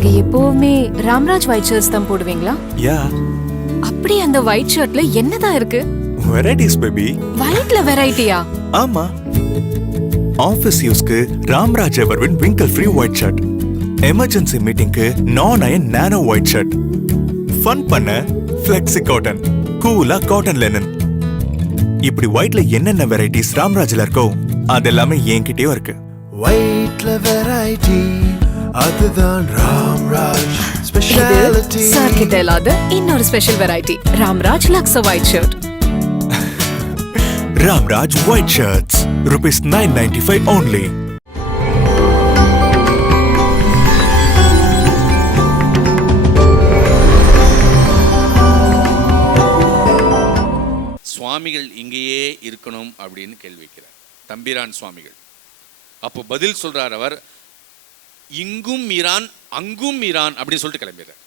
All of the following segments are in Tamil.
நீங்க எப்பவுமே ராம்ராஜ் ஒயிட் ஷர்ட்ஸ் தான் போடுவீங்களா? யா. அப்படி அந்த ஒயிட் ஷர்ட்ல என்னதான் இருக்கு? Varieties baby. ஒயிட்ல வெரைட்டியா? ஆமா. ஆபீஸ் யூஸ்க்கு Ramraj Everwin wrinkle free white shirt, emergency மீட்டிங்க்கு நான் iron nano white shirt, fun பண்ண ஃப்ளெக்ஸி காட்டன், கூலா காட்டன் லெனன். இப்படி ஒயிட்ல என்னென்ன வெரைட்டிஸ் ராம்ராஜ்ல இருக்கோ அதெல்லாமே என்கிட்டயும் இருக்கு. ஒயிட்ல வெரைட்டி அதுதான் ராம்ராஜ் ஸ்பெஷாலிட்டி. சார் கிட்ட இல்லாத இன்னொரு special variety Ramraj luxo white shirt. Ramraj white shirts ₹995 only. சுவாமிகள் இங்கேயே இருக்கணும் அப்படின்னு கேள்வி வைக்கிறார் தம்பிரான் சுவாமிகள். அப்போ பதில் சொல்றார் அவர், இங்கும் மீரான் அங்கும் மீரான் அப்படின்னு சொல்லிட்டு கிளம்பிடுறார்.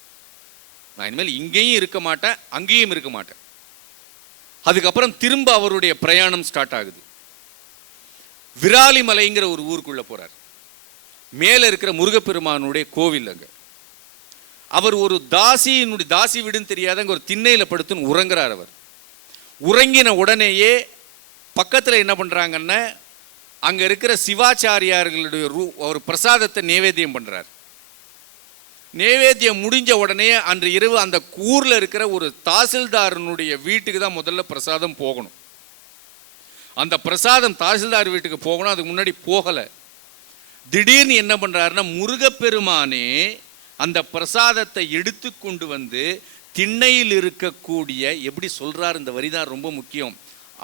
நான் இனிமேல் இங்கேயும் இருக்க மாட்டேன் அங்கேயும் இருக்க மாட்டேன். அதுக்கப்புறம் திரும்ப அவருடைய பிரயாணம் ஸ்டார்ட் ஆகுது. விராலிமலைங்கிற ஒரு ஊருக்குள்ள போறார். மேல இருக்கிற முருகப்பெருமானுடைய கோவில் அங்க. அவர் ஒரு தாசி வீடுன்னு தெரியாதங்க ஒரு திண்ணையில படுத்துன்னு உறங்குறார். அவர் உறங்கின உடனேயே பக்கத்தில் என்ன பண்ணுறாங்கன்னா அங்கே இருக்கிற சிவாச்சாரியார்களுடைய ஒரு பிரசாதத்தை நைவேத்தியம் பண்ணுறார். நைவேத்தியம் முடிஞ்ச உடனே அன்று இரவு அந்த ஊரில் இருக்கிற ஒரு தாசில்தாரனுடைய வீட்டுக்கு தான் முதல்ல பிரசாதம் போகணும். அந்த பிரசாதம் தாசில்தார் வீட்டுக்கு போகணும். அதுக்கு முன்னாடி போகலை. திடீர்னு என்ன பண்ணுறாருன்னா முருகப்பெருமானே அந்த பிரசாதத்தை எடுத்து கொண்டு வந்து திண்ணையில் இருக்கக்கூடிய, எப்படி சொல்றார் இந்த வரிதான் ரொம்ப முக்கியம்,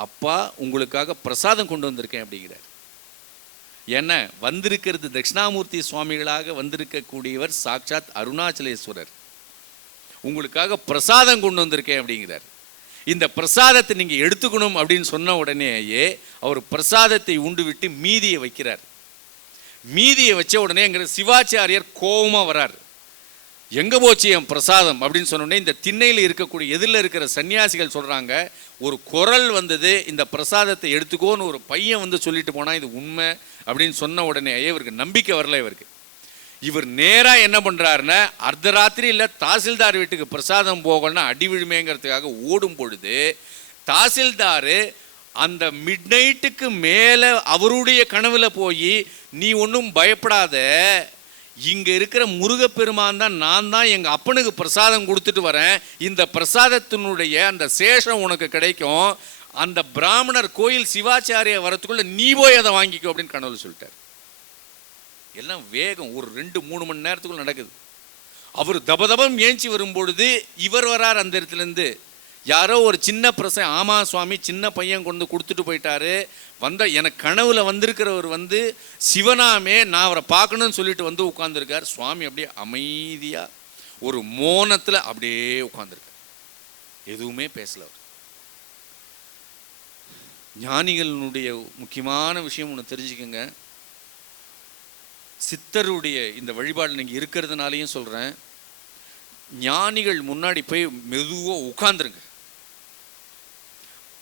அப்பா உங்களுக்காக பிரசாதம் கொண்டு வந்திருக்கேன் அப்படிங்கிறார். என்ன வந்திருக்கிறது தட்சிணாமூர்த்தி சுவாமிகளாக வந்திருக்கக்கூடியவர் சாட்சாத் அருணாச்சலேஸ்வரர். உங்களுக்காக பிரசாதம் கொண்டு வந்திருக்கேன் அப்படிங்கிறார். இந்த பிரசாதத்தை நீங்க எடுத்துக்கணும் அப்படின்னு சொன்ன உடனேயே அவர் பிரசாதத்தை உண்டு விட்டு மீதியை வைக்கிறார். மீதியை வச்ச உடனே எங்க சிவாச்சாரியர் கோபமா வரார். எங்க போச்சு என் பிரசாதம் அப்படின்னு சொன்னோடனே இந்த திண்ணையில் இருக்கக்கூடிய எதிரில் இருக்கிற சன்னியாசிகள் சொல்றாங்க, ஒரு குரல் வந்தது, இந்த பிரசாதத்தை எடுத்துக்கோன்னு ஒரு பையன் வந்து சொல்லிட்டு போனா இது உண்மை அப்படின்னு சொன்ன உடனே இவருக்கு நம்பிக்கை வரல. இவர் நேரா என்ன பண்றாருன்னா அர்த்தராத்திரி இல்லை தாசில்தார் வீட்டுக்கு பிரசாதம் போகணும்னா அடி விழுமேங்கிறதுக்காக ஓடும் பொழுது தாசில்தாரு அந்த மிட் நைட்டுக்கு மேலே அவருடைய கனவுல போய், நீ ஒன்றும் பயப்படாத, இங்க இருக்கிற முருகப்பெருமான் தான், நான் தான் எங்க அப்பனுக்கு பிரசாதம் கொடுத்துட்டு வரேன், இந்த பிரசாதத்தினுடைய அந்த சேஷம் உனக்கு கிடைக்கும், அந்த பிராமணர் கோயில் சிவாச்சாரிய வரத்துக்குள்ள நீ போய் அதை வாங்கிக்கோ அப்படின்னு கனவுல சொல்லிட்டார். எல்லாம் வேகம், ஒரு 2-3 மணி நேரத்துக்குள்ள நடக்குது. அவர் தபதபம் ஏஞ்சி வரும்பொழுது இவர் வரார். அந்த இடத்துல இருந்து யாரோ ஒரு சின்ன பிரசன், ஆமா சுவாமி சின்ன பையன் கொண்டு கொடுத்துட்டு போயிட்டாரு, வந்த எனக்கு கனவுல வந்திருக்கிறவர் வந்து சிவனாமே, நான் அவரை பார்க்கணும்னு சொல்லிட்டு வந்து உட்கார்ந்துருக்கார். சுவாமி அப்படியே அமைதியா ஒரு மோனத்துல அப்படியே உட்கார்ந்துருக்கார், எதுவுமே பேசல. அவர் ஞானிகளுடைய முக்கியமான விஷயம் ஒன்று தெரிஞ்சுக்கங்க. சித்தருடைய இந்த வழிபாடு நீங்க இருக்கிறதுனாலையும் சொல்றேன், ஞானிகள் முன்னாடி போய் மெதுவா உட்கார்ந்துருங்க.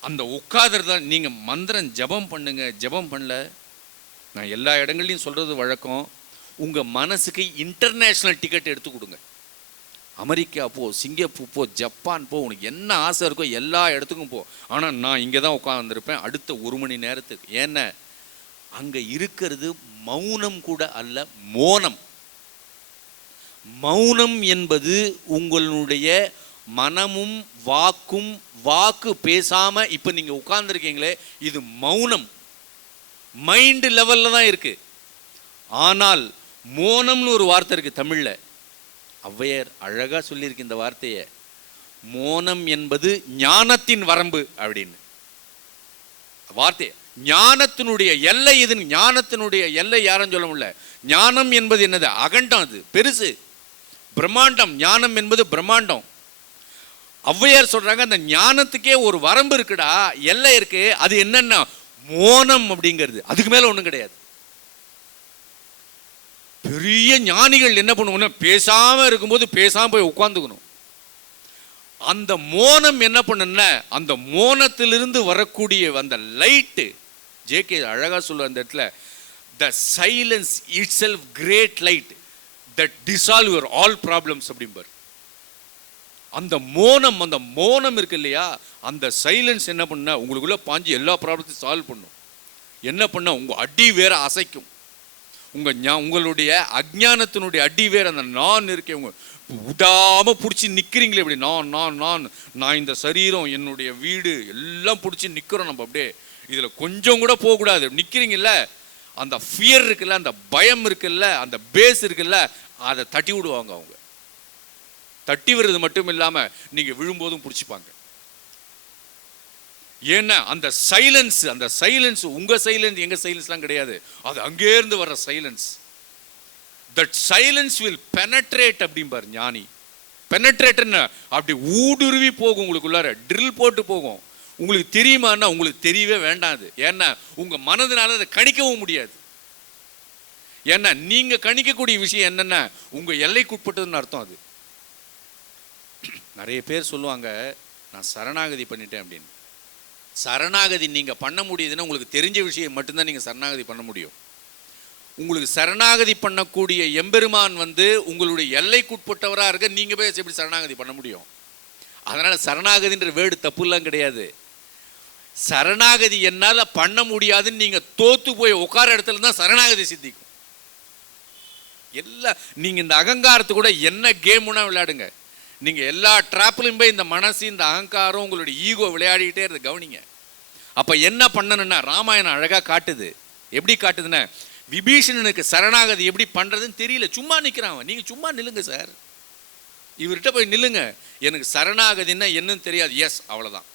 அந்த உட்கார்றதான் நீங்க மந்திரம் ஜபம் பண்ணுங்க. ஜபம் பண்ணல, நான் எல்லா இடங்கள்லையும் சொல்றது வழக்கம், உங்க மனசுக்கு இன்டர்நேஷனல் டிக்கெட் எடுத்து கொடுங்க. அமெரிக்கா போ, சிங்கப்பூர் போ, ஜப்பான் போ, உனக்கு என்ன ஆசை இருக்கோ எல்லா இடத்துக்கும் போ. ஆனா நான் இங்கே தான் உட்கார்ந்துருப்பேன் அடுத்த 1 மணி நேரத்துக்கு. ஏன்னா அங்க இருக்கிறது மௌனம் கூட அல்ல, மோனம். மௌனம் என்பது உங்களுடைய மனமும் வாக்கும், வாக்கு பேசாம இப்ப நீங்க உட்கார்ந்துருக்கீங்களே, இது மௌனம், மைண்ட் லெவல்ல தான் இருக்கு. ஆனால் மோனம்னு ஒரு வார்த்தை இருக்கு தமிழ்ல. ஔவையார் அழகா சொல்லியிருக்கு இந்த வார்த்தையை, மோனம் என்பது ஞானத்தின் வரம்பு அப்படின்னு. வார்த்தை ஞானத்தினுடைய எல்லை இது. ஞானத்தினுடைய எல்லை யாரும் சொல்ல முடியல. ஞானம் என்பது என்னது? அகண்டம், அது பெருசு, பிரம்மாண்டம். ஞானம் என்பது பிரம்மாண்டம். ஔவையார் சொல்றாங்க, அந்த ஞானத்துக்கே ஒரு வரம்பு இருக்குடா, எல்லை இருக்கு. அது என்னன்னா மோனம் அப்படிங்கிறது, அதுக்கு மேல ஒண்ணும் கிடையாது. பெரிய ஞானிகள் என்ன பண்ணுவோம், பேசாம இருக்கும்போது பேசாம போய் உட்கார்ந்துக்கணும். அந்த மோனம் என்ன பண்ணுன்னா, அந்த மோனத்திலிருந்து வரக்கூடிய அந்த லைட்டு, ஜேகே அழகா சொல்ல அந்த இடத்துல, the silence itself great light, that dissolve your all problems அப்படிம்பார். அந்த மோனம் இருக்கு இல்லையா, அந்த சைலன்ஸ் என்ன பண்ண உங்களுக்குள்ள பாஞ்சு எல்லா ப்ராப்ளத்தையும் சால்வ் பண்ணும். என்ன பண்ண உங்க அடி வேற அசைக்கும். உங்களுடைய அஜ்ஞானத்தினுடைய அடி வேற அந்த நான் இருக்கேன், உங்க விடாம பிடிச்சி நிக்கிறீங்களே இப்படி நான் இந்த சரீரம் என்னுடைய வீடு எல்லாம் பிடிச்சி நிக்கிறோம் நம்ம. அப்படியே இதுல கொஞ்சம் கூட போகக்கூடாது. நிக்கிறீங்கல்ல, அந்த ஃபியர் இருக்குல்ல, அந்த பயம் இருக்குல்ல, அந்த பேஸ் இருக்குல்ல, அதை தட்டி விடுவாங்க. அவங்க தட்டி விடுறது மட்டும் இல்லாம நீங்க விழும்போதும் பிடிச்சிப்பாங்க. ஏன்னா அந்த சைலன்ஸ் உங்க சைலன்ஸ் எங்க சைலன்ஸ்லாம் கிடையாது. அது அங்கே இருந்து வர்ற silence. That silence will penetrate அப்படிம்பார் ஞானி. பெனட்ரேட்னா அப்படி ஊடுருவி போகும், உங்களுக்குள்ளார ட்ரில் போட்டு போகும். உங்களுக்கு தெரியுமான்னா உங்களுக்கு தெரியவே வேண்டாது. ஏன்னா உங்க மனதினால அதை கணிக்கவும் முடியாது. ஏன்னா நீங்க கணிக்கக்கூடிய விஷயம் என்னன்னா உங்க எல்லைக்குட்பட்டதுன்னு அர்த்தம். அது நிறைய பேர் சொல்லுவாங்க நான் சரணாகதி பண்ணிட்டேன் அப்படின்னு. சரணாகதி நீங்க பண்ண முடியுதுன்னா உங்களுக்கு தெரிஞ்ச விஷயம் மட்டும்தான் நீங்க சரணாகதி பண்ண முடியும். உங்களுக்கு சரணாகதி பண்ணக்கூடிய எம்பெருமான் உங்களுடைய எல்லைக்குட்பட்டவராக இருக்க நீங்க போய் எப்படி சரணாகதி பண்ண முடியும்? அதனால சரணாகதின்ற வேர்டு தப்புலாம் கிடையாது. சரணாகதி என்னால பண்ண முடியாதுன்னு நீங்க தோத்து போய் உட்கார இடத்துல தான் சரணாகதி சித்திக்கும். எல்லாம் நீங்க இந்த அகங்காரத்து கூட என்ன கேம்னா விளையாடுங்க. நீங்க எல்லா ட்ராப்லையும் போய் இந்த மனசு இந்த அகங்காரம் உங்களுடைய ஈகோ விளையாடிக்கிட்டே இருந்து கவனிங்க. அப்ப என்ன பண்ணணும்னா ராமாயணம் அழகா காட்டுது. எப்படி காட்டுதுன்னா விபீஷணனுக்கு சரணாகதி எப்படி பண்றதுன்னு தெரியல, சும்மா நிக்கிறான். நீங்க சும்மா நில்லுங்க சார், இவர்கிட்ட போய் நில்லுங்க. எனக்கு சரணாகதின்னா என்னன்னு தெரியாது. எஸ், அவ்வளவுதான்.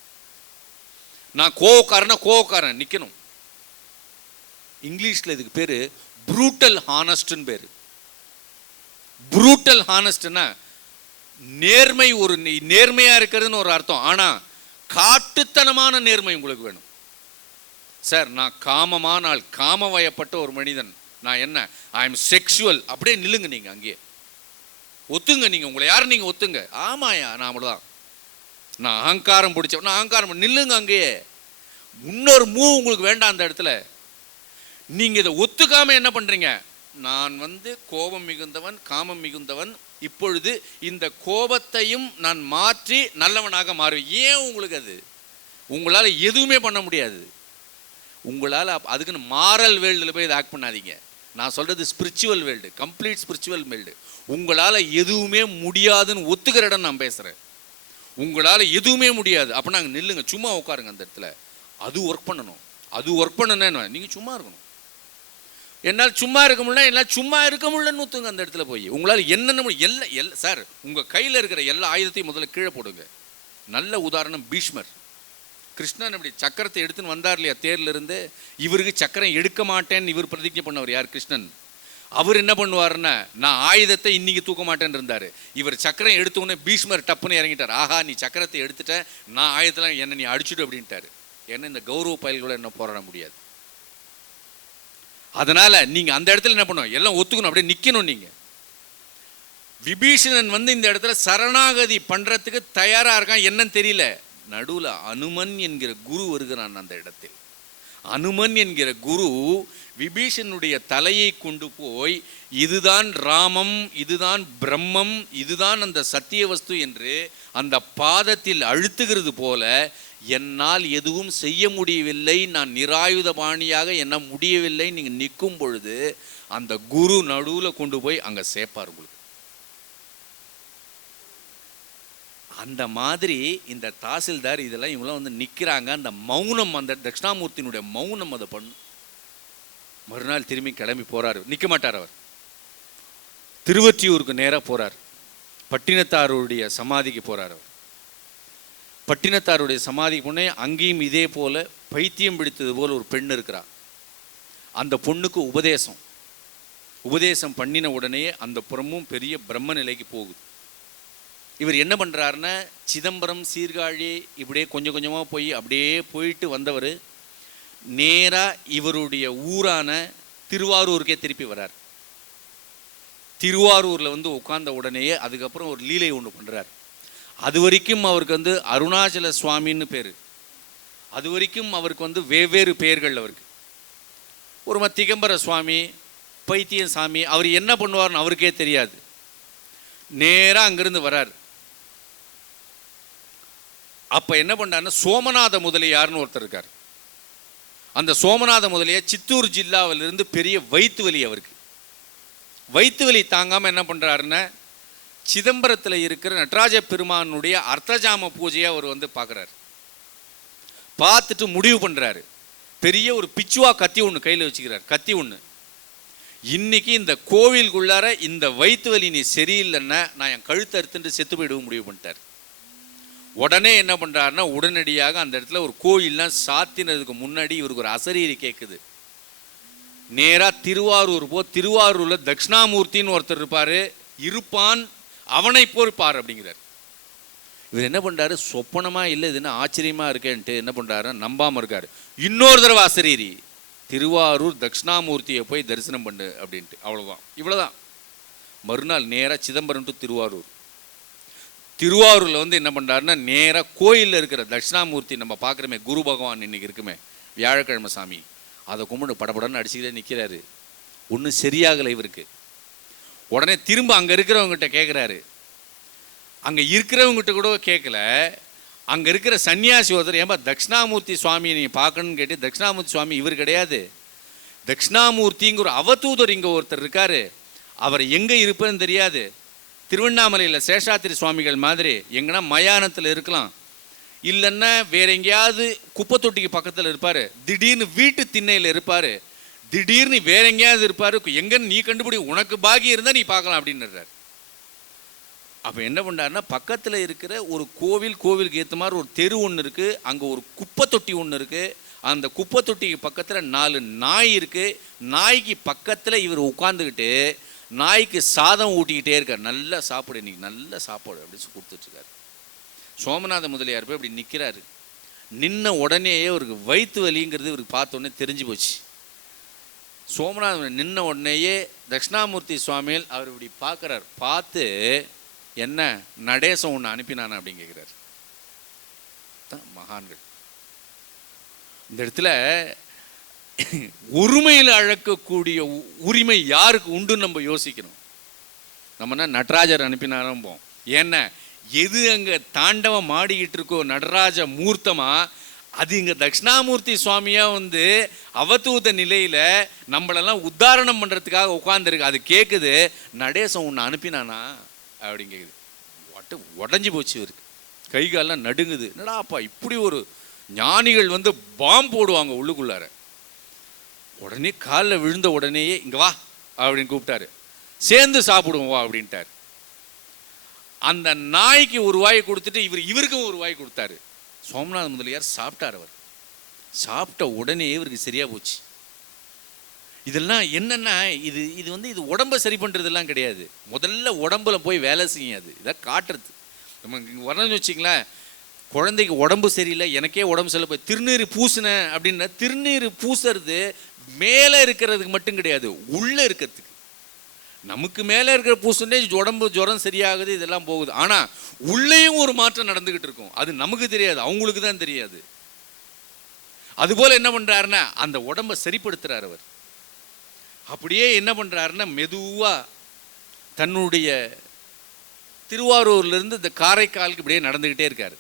நான் கோவக்காரன் நிக்கணும். இங்கிலீஷ்ல இதுக்கு பேரு ப்ரூட்டல் ஹானஸ்ட்னு பேரு. ப்ரூட்டல் ஹானஸ்ட்னா நேர்மை, ஒரு நேர்மையா இருக்கிறதுன்னு ஒரு அர்த்தம். ஆனா காட்டுத்தனமான நேர்மை உங்களுக்கு வேணும். சார் நான் காமமானால் காமவயப்பட்ட ஒரு மனிதன், நான் என்ன ஐ எம் செக்ஷுவல், அப்படியே நில்லுங்க. நீங்க அங்கேயே ஒத்துங்க. நீங்க உங்களை யாரும் நீங்க ஒத்துங்க. ஆமாயா நான் அவ்வளவுதான், நான் அகங்காரம் பிடிச்ச நான் அகங்காரம் நில்லுங்க அங்கேயே. இன்னொரு மூவ் உங்களுக்கு வேண்டாம். அந்த இடத்துல நீங்க இதை ஒத்துக்காம என்ன பண்றீங்க? நான் கோபம் மிகுந்தவன், காமம் மிகுந்தவன், இப்பொழுது இந்த கோபத்தையும் நான் மாற்றி நல்லவனாக மாறுவேன். ஏன் உங்களுக்கு அது உங்களால் எதுவுமே பண்ண முடியாது. உங்களால் அதுக்குன்னு மாரல் வேர்ல்டில் போய் இதை ஆக்ட் பண்ணாதீங்க. நான் சொல்றது spiritual world, complete spiritual world. உங்களால் எதுவுமே முடியாதுன்னு ஒத்துக்கிற இடம் நான் பேசுகிறேன். உங்களால் எதுவுமே முடியாது அப்போ நாங்கள் நில்லுங்க, சும்மா உட்காருங்க அந்த இடத்துல. அது ஒர்க் பண்ணணும். அது ஒர்க் பண்ணணும்னா நீங்கள் சும்மா இருக்கணும். என்னால் சும்மா இருக்க முடியல, என்னால் சும்மா இருக்க முடியலன்னு ஊற்றுங்க அந்த இடத்துல போய். உங்களால் என்னென்ன எல்லாம் சார் உங்கள் கையில் இருக்கிற எல்லா ஆயுதத்தையும் முதல்ல கீழே போடுங்க. நல்ல உதாரணம் பீஷ்மர். கிருஷ்ணன் அப்படி சக்கரத்தை எடுத்துன்னு வந்தார் இல்லையா தேர்ல இருந்து. இவருக்கு சக்கரம் எடுக்க மாட்டேன்னு இவர் பிரதிஜை பண்ணவர் யார்? கிருஷ்ணன். அவர் என்ன பண்ணுவாருன்னா நான் ஆயுதத்தை இன்னைக்கு தூக்க மாட்டேன்னு இருந்தார். இவர் சக்கரம் எடுத்தோடனே பீஷ்மர் டப்புன்னு இறங்கிட்டார். ஆஹா நீ சக்கரத்தை எடுத்துட்ட, நான் ஆயுதத்தெல்லாம் என்ன நீ அடிச்சுடு அப்படின்ட்டாரு. ஏன்னா இந்த கௌரவ பயல்களை என்ன போராட முடியாது. அதனால நீங்க அந்த இடத்துல என்ன பண்ணுவோம், எல்லாம் ஒத்துக்கணும், அப்படியே நிக்கணும். நீங்க விபீஷணன் இந்த இடத்துல சரணாகதி பண்றதுக்கு தயாரா இருக்கான். என்னன்னு தெரியல. நடுவுல அனுமன் என்கிற குரு வருகிறான் அந்த இடத்தில். அனுமன் என்கிற குரு விபீஷனுடைய தலையை கொண்டு போய் இதுதான் ராமம், இதுதான் பிரம்மம், இதுதான் அந்த சத்திய வஸ்து என்று அந்த பாதத்தில் அழுத்துகிறது போல என்னால் எதுவும் செய்ய முடியவில்லை, நான் நிராயுத பாணியாக என்ன முடியவில்லை நீங்க நிற்கும் பொழுது அந்த குரு நடுவில் கொண்டு போய் அங்க சேர்ப்பார் உங்களுக்கு. அந்த மாதிரி இந்த தாசில்தார் இதெல்லாம் இவங்களாம் நிற்கிறாங்க. அந்த மௌனம், அந்த தட்சிணாமூர்த்தியினுடைய மௌனம் அதை பண்ணும். மறுநாள் திரும்பி கிளம்பி போறாரு. நிற்க மாட்டார் அவர். திருவொற்றியூருக்கு நேராக போறார். பட்டினத்தாருடைய சமாதிக்கு போறார் அவர். பட்டினத்தாருடைய சமாதிக்கு போனே அங்கேயும் இதே போல பைத்தியம் பிடித்தது போல ஒரு பெண் இருக்கிறார். அந்த பொண்ணுக்கு உபதேசம் பண்ணின உடனே அந்த புறமும் பெரிய பிரம்ம நிலைக்கு போகுது. இவர் என்ன பண்ணுறாருன்னா சிதம்பரம், சீர்காழி இப்படியே கொஞ்சம் கொஞ்சமாக போய் அப்படியே போயிட்டு வந்தவர் நேராக இவருடைய ஊரான திருவாரூருக்கே திருப்பி வர்றார். திருவாரூரில் உட்கார்ந்த உடனேயே அதுக்கப்புறம் ஒரு லீலை ஒன்று பண்ணுறார். அது வரைக்கும் அவருக்கு அருணாச்சல சுவாமின்னு பேர். அது வரைக்கும் அவருக்கு வெவ்வேறு பெயர்கள் அவருக்கு. ஒரு திகம்பர சுவாமி, பைத்தியம் சாமி, அவர் என்ன பண்ணுவார்னு அவருக்கே தெரியாது. நேராக அங்கிருந்து வரார். அப்போ என்ன பண்ணாருன்னா சோமநாத முதலியார்னு ஒருத்தர் இருக்கார். அந்த சோமநாத முதலியார் சித்தூர் ஜில்லாவிலிருந்து பெரிய வயிற்று வலி அவருக்கு. வயிற்று வலி தாங்காமல் என்ன பண்ணுறாருன்னா சிதம்பரத்தில் இருக்கிற நடராஜ பெருமானுடைய அர்த்தஜாம பூஜையை அவர் வந்து பார்க்குறாரு. பார்த்துட்டு முடிவு பண்ணுறாரு, பெரிய ஒரு பிச்சுவா கத்தி ஒன்று கையில் வச்சுக்கிறார். கத்தி ஒன்று, இன்னைக்கு இந்த கோவிலுக்குள்ளார இந்த வயிற்று வலி நீ சரியில்லைன்னா நான் என் கழுத்தை அறுத்துட்டு செத்து போயிடுவோம் முடிவு பண்ணிட்டார். உடனே என்ன பண்ணுறாருன்னா உடனடியாக அந்த இடத்துல ஒரு கோயில்லாம் சாத்தினதுக்கு முன்னாடி இவருக்கு ஒரு அசரீரி கேட்குது. நேராக திருவாரூர் திருவாரூரில் தட்சிணாமூர்த்தின்னு ஒருத்தர் இருப்பான், அவனை போர்ப்பார் அப்படிங்கிறார். இவர் என்ன பண்ணுறாரு, சொப்பனமா இல்லை இதுன்னு ஆச்சரியமாக இருக்கேன்ட்டு என்ன பண்ணுறாரு, நம்பாமல் இருக்கார். இன்னொரு தடவை அசரீரி, திருவாரூர் தட்சிணாமூர்த்தியை போய் தரிசனம் பண்ணு அப்படின்ட்டு. அவ்வளோதான், இவ்வளோதான். மறுநாள் நேராக சிதம்பரம் டு திருவாரூர். திருவாரூரில் வந்து என்ன பண்ணுறாருன்னா நேராக கோயிலில் இருக்கிற தட்சிணாமூர்த்தி நம்ம பார்க்குறோமே, குரு பகவான் இன்னைக்கு இருக்குமே வியாழக்கிழமை சாமி, அதை கும்பிட்டு படப்படன்னு அடிச்சுக்கிட்டே நிற்கிறாரு. ஒன்றும் சரியாகலை இவருக்கு. உடனே திரும்ப அங்கே இருக்கிறவங்ககிட்ட கேட்குறாரு. அங்கே இருக்கிறவங்ககிட்ட கூட கேட்கல, அங்கே இருக்கிற சன்னியாசி ஒருத்தர், ஏன்பா தட்சிணாமூர்த்தி சுவாமியை நீங்கள் பார்க்கணுன்னு கேட்டு, தட்சிணாமூர்த்தி சுவாமி இவர் கிடையாது, தட்சிணாமூர்த்திங்கிற ஒரு அவதூதர் இங்கே ஒருத்தர் இருக்கார், அவர் எங்கே இருப்பதுன்னு தெரியாது. திருவண்ணாமலையில் சேஷாத்திரி சுவாமிகள் மாதிரி எங்கன்னா மயானத்தில் இருக்கலாம், இல்லைன்னா வேற எங்கேயாவது குப்பை தொட்டிக்கு பக்கத்தில் இருப்பார், திடீர்னு வீட்டு திண்ணையில் இருப்பார், திடீர்னு வேற எங்கேயாவது இருப்பார், எங்கன்னு நீ கண்டுபிடி, உனக்கு பாக்கி இருந்தால் நீ பார்க்கலாம் அப்படின்னுறாரு. அப்போ என்ன பண்ணுறாருன்னா பக்கத்தில் இருக்கிற ஒரு கோவிலுக்கு ஏற்ற மாதிரி ஒரு தெரு ஒன்று இருக்குது, அங்கே ஒரு குப்பை தொட்டி ஒன்று இருக்குது, அந்த குப்பை தொட்டிக்கு பக்கத்தில் 4 நாய் இருக்குது, நாய்க்கு பக்கத்தில் இவர் உட்காந்துக்கிட்டு நாய்க்கு சாதம் ஊட்டிக்கிட்டே இருக்கார். நல்லா சாப்பிடு இன்னைக்கு, நல்ல சாப்பாடு அப்படின்னு கொடுத்துட்ருக்காரு. சோமநாத முதலியார் போய் அப்படி நிற்கிறாரு. நின்ன உடனேயே அவருக்கு வயிற்று வலிங்கிறது இவருக்கு பார்த்தோன்னே தெரிஞ்சு போச்சு. சோமநாதன் நின்ன உடனேயே தட்சிணாமூர்த்தி சுவாமிகள் அவர் இப்படி பார்க்குறார். பார்த்து என்ன நடேசம் ஒன்று அனுப்பினானா அப்படின்னு கேட்குறாரு. மகான்கள் இந்த இடத்துல ஒருமையில் அழைக்கக்கூடிய உரிமை யாருக்கு உண்டுன்னு நம்ம யோசிக்கணும். நம்மனா நடராஜர் அனுப்பினாரம்போம். ஏன்னா எது அங்கே தாண்டவம் மாடிக்கிட்டு இருக்கோ நடராஜ மூர்த்தமா, அது இங்கே தட்சிணாமூர்த்தி சுவாமியாக வந்து அவதூத நிலையில் நம்மளெல்லாம் உத்தாரணம் பண்ணுறதுக்காக உட்காந்துருக்கு. அது கேட்குது, நடேசம் ஒன்று அனுப்பினானா அப்படின்னு கேட்குது. உடஞ்சி போச்சு இவருக்கு, கை காலெலாம் நடுங்குது. என்னடாப்பா இப்படி ஒரு ஞானிகள் வந்து பாம்பு போடுவாங்க உள்ளுக்குள்ளார. உடனே காலில் விழுந்த உடனேயே இங்கே வா அப்படின்னு கூப்பிட்டாரு. சேர்ந்து சாப்பிடுவோம் வா அப்படின்ட்டார். அந்த நாய்க்கு ஒரு வாய் கொடுத்துட்டு இவருக்கும் ஒரு வாய் கொடுத்தாரு. சோமநாத முதலியார் சாப்பிட்டார். அவர் சாப்பிட்ட உடனே இவருக்கு சரியா போச்சு. இதெல்லாம் என்னன்னா இது வந்து இது உடம்பை சரி பண்ணுறதெல்லாம் கிடையாது. முதல்ல உடம்புல போய் வேலை செய்யாது, இதை காட்டுறது. நம்ம இங்கே வரணும்னு வச்சிங்களேன், குழந்தைக்கு உடம்பு சரியில்லை, எனக்கே உடம்பு சரியில்லை, போய் திருநீர் பூசினேன் அப்படின்னா திருநீர் பூசுறது மேலே இருக்கிறதுக்கு மட்டும் கிடையாது, உள்ளே இருக்கிறதுக்கு. நமக்கு மேலே இருக்கிற பூசுனே உடம்பு ஜுரம் சரியாகுது, இதெல்லாம் போகுது. ஆனால் உள்ளேயும் ஒரு மாற்றம் நடந்துக்கிட்டு இருக்கும், அது நமக்கு தெரியாது, அவங்களுக்கு தான் தெரியாது. அதுபோல் என்ன பண்ணுறாருன்னா அந்த உடம்பை சரிப்படுத்துகிறார் அவர். அப்படியே என்ன பண்ணுறாருன்னா மெதுவாக தன்னுடைய திருவாரூர்லேருந்து இந்த காரைக்காலுக்கு இப்படியே நடந்துக்கிட்டே இருக்கார்.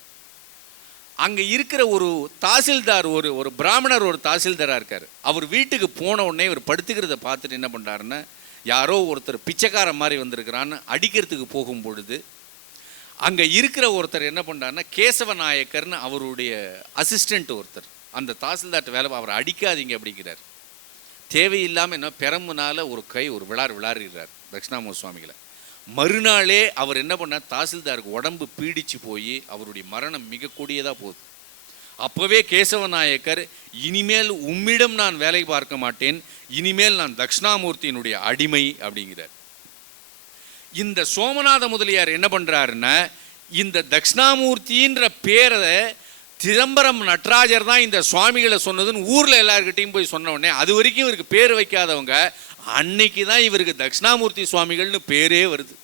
அங்கே இருக்கிற ஒரு தாசில்தார், ஒரு பிராமணர், ஒரு தாசில்தாராக இருக்கார். அவர் வீட்டுக்கு போன உடனே இவர் படுத்துக்கிறத பார்த்துட்டு என்ன பண்ணுறாருன்னா, யாரோ ஒருத்தர் பிச்சைக்கார மாதிரி வந்திருக்கிறான்னு அடிக்கிறதுக்கு போகும் பொழுது அங்கே இருக்கிற ஒருத்தர் என்ன பண்ணுறாருன்னா, கேசவ நாயக்கர்னு அவருடைய அசிஸ்டண்ட் ஒருத்தர், அந்த தாசில்தார்ட்ட வேலை, அவரை அடிக்காதீங்க அப்படிங்கிறார். தேவையில்லாமல் என்ன பெரம்புனால ஒரு விளாடுறார் தட்சிணாமூர்த்தி சுவாமிகளை. மறுநாளே அவர் என்ன பண்ணார், தாசில்தாருக்கு உடம்பு பீடிச்சு போய் அவருடைய மரணம் மிக கூடியதாக போகுது. அப்போவே கேசவ நாயக்கர், இனிமேல் உம்மிடம் நான் வேலை பார்க்க மாட்டேன், இனிமேல் நான் தட்சிணாமூர்த்தியினுடைய அடிமை அப்படிங்கிறார். இந்த சோமநாத முதலியார் என்ன பண்ணுறாருன்னா, இந்த தட்சிணாமூர்த்தின்ற பேரை சிதம்பரம் நடராஜர் தான் இந்த சுவாமிகளை சொன்னதுன்னு ஊரில் எல்லாருக்கிட்டையும் போய் சொன்ன உடனே, அது வரைக்கும் இவருக்கு பேர் வைக்காதவங்க அன்னைக்கு தான் இவருக்கு தட்சிணாமூர்த்தி சுவாமிகள்னு பேரே வருது.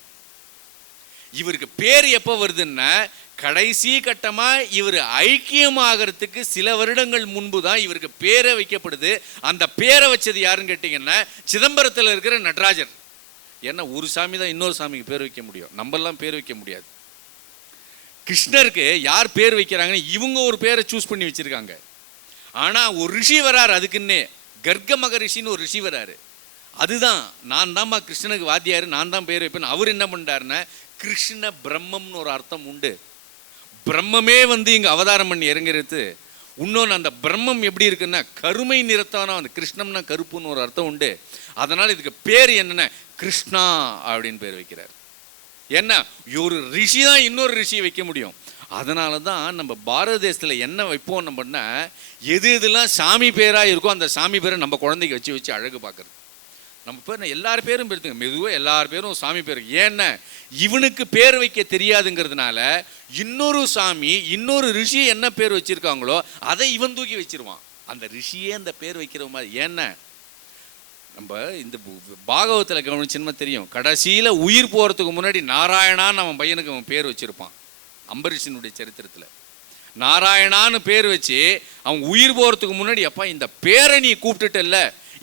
இவருக்கு பேர் எப்போ வருதுன்னா, கடைசி கட்டமா இவர் ஐக்கியமாகறதுக்கு சில வருடங்கள் முன்பு தான் இவருக்கு பேரை வைக்கப்படுது. அந்த பேரை வச்சது யாருன்னு கேட்டீங்கன்னா சிதம்பரத்தில் இருக்கிற நடராஜர். ஏன்னா ஒரு சாமி தான் இன்னொரு சாமிக்கு பேர் வைக்க முடியும், நம்மெல்லாம் பேர் வைக்க முடியாது. கிருஷ்ணருக்கு யார் பேர் வைக்கிறாங்கன்னு இவங்க ஒரு பேரை சூஸ் பண்ணி வச்சிருக்காங்க. ஆனா ஒரு ரிஷி வராரு, அதுக்குன்னே கர்க மகரிஷின்னு ஒரு ரிஷி வராரு. அதுதான் நான் தான்மா கிருஷ்ணனுக்கு வாத்தியாரு, நான் தான் பேர் வைப்பேன். அவர் என்ன பண்ணாருன்னா கிருஷ்ண பிரம்மம்னு ஒரு அர்த்தம் உண்டு. பிரம்மமே இங்க அவதாரம் பண்ணி இறங்கிறது. இன்னொன்று அந்த பிரம்மம் எப்படி இருக்குன்னா கருமை நிறத்தான அந்த கிருஷ்ணம்னா கருப்புன்னு ஒரு அர்த்தம் உண்டு. அதனால இதுக்கு பேர் என்னன்னா கிருஷ்ணா அப்படின்னு பேர் வைக்கிறார். என்ன ஒரு ரிஷி தான் இன்னொரு ரிஷி வைக்க முடியும். அதனால தான் நம்ம பாரத தேசத்தில் என்ன வைப்போம் நம்மனா எது எதுலாம் சாமி பேராக இருக்கோ அந்த சாமி பேரை நம்ம குழந்தைக்கு வச்சு வச்சு அழகு பார்க்குறது. நம்ம பேர் எல்லார் பேரும் பேருத்துங்க, மெதுவாக எல்லார் பேரும் சாமி பேர். ஏன்னா இவனுக்கு பேர் வைக்க தெரியாதுங்கிறதுனால இன்னொரு சாமி இன்னொரு ரிஷி என்ன பேர் வச்சிருக்காங்களோ அதை இவன் தூக்கி வச்சிருவான். அந்த ரிஷியே அந்த பேர் வைக்கிற மாதிரி. ஏன்னா நம்ம இந்த பாகவத்தில் கவனிச்சுன்னா தெரியும், கடைசியில் உயிர் போகிறதுக்கு முன்னாடி நாராயணான்னு அவன் பையனுக்கு அவன் பேர் வச்சிருப்பான். அம்பரீஷனுடைய சரித்திரத்தில் நாராயணான்னு பேர் வச்சு அவன் உயிர் போகிறதுக்கு முன்னாடி அப்பா இந்த பேரை நீ கூப்பிட்டுட்டல்ல,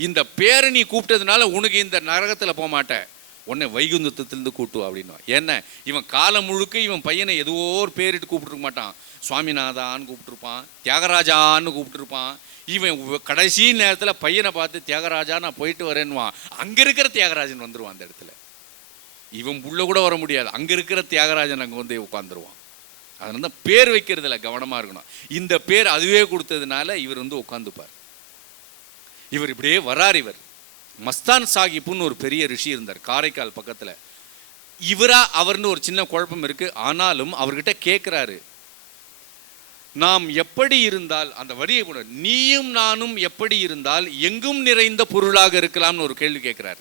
இந்த பேரை நீ கூப்பிட்டதுனால உனக்கு இந்த நரகத்தில் போக மாட்டேன், உன்னை வைகுந்தத்திலிருந்து கூட்டுவா அப்படின்னா. ஏன்னா இவன் காலம் முழுக்க இவன் பையனை ஏதோ ஒரு பேரிட்டு கூப்பிட்டுருக்க மாட்டான். சுவாமிநாதான்னு கூப்பிட்டுருப்பான், தியாகராஜான்னு கூப்பிட்டுருப்பான். இவன் கடைசி நேரத்தில் பையனை பார்த்து தியாகராஜா நான் போயிட்டு வரேன்னுவான். அங்கே இருக்கிற தியாகராஜன் வந்துடுவான் அந்த இடத்துல. இவன் உள்ள கூட வர முடியாது, அங்கே இருக்கிற தியாகராஜன் அங்கே வந்து உட்காந்துருவான். அதனால தான் பேர் வைக்கிறதுல கவனமாக இருக்கணும். இந்த பேர் அதுவே கொடுத்ததுனால இவர் உட்காந்துப்பார். இவர் இப்படியே வரார். இவர் மஸ்தான் சாஹிப்னு ஒரு பெரிய ரிஷி இருந்தார் காரைக்கால் பக்கத்தில். இவரா அவர்னு ஒரு சின்ன குழப்பம் இருக்கு. ஆனாலும் அவர்கிட்ட கேட்குறாரு, நாம் எப்படி இருந்தால் அந்த வரியை கூட நீயும் நானும் எப்படி இருந்தால் எங்கும் நிறைந்த பொருளாக இருக்கலாம்னு ஒரு கேள்வி கேட்குறாரு.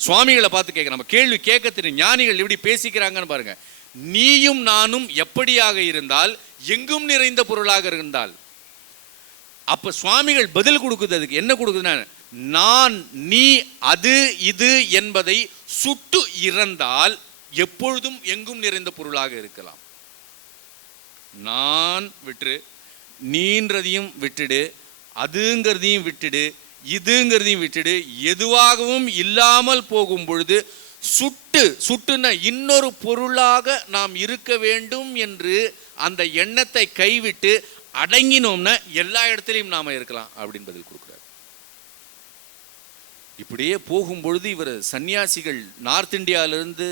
சுவாமிகளை பார்த்து கேட்க, நம்ம கேள்வி கேட்க தெரியும். ஞானிகள் எப்படி பேசிக்கிறாங்கன்னு பாருங்க. நீயும் நானும் எப்படியாக இருந்தால் எங்கும் நிறைந்த பொருளாக இருந்தால். அப்ப சுவாமிகள் பதில் கொடுக்குது. அதுக்கு என்ன கொடுக்குதுன்னா நான் நீ அது இது என்பதை சுட்டு இறந்தால் எப்பொழுதும் எங்கும் நிறைந்த பொருளாக இருக்கலாம். நான் விட்டுரு, நீன்றதையும் விட்டுடு, அதுங்கிறதையும் விட்டுடு, இதுங்கிறதையும் விட்டுடு. எதுவாகவும் இல்லாமல் போகும் பொழுது சுட்டுன்னா இன்னொரு பொருளாக நாம் இருக்க வேண்டும் என்று அந்த எண்ணத்தை கைவிட்டு அடங்கினோம்னா எல்லா இடத்துலையும் நாம இருக்கலாம் அப்படின்னு பதில் கொடுக்குறாரு. இப்படியே போகும்பொழுது இவர் சன்னியாசிகள் நார்த் இந்தியாவிலிருந்து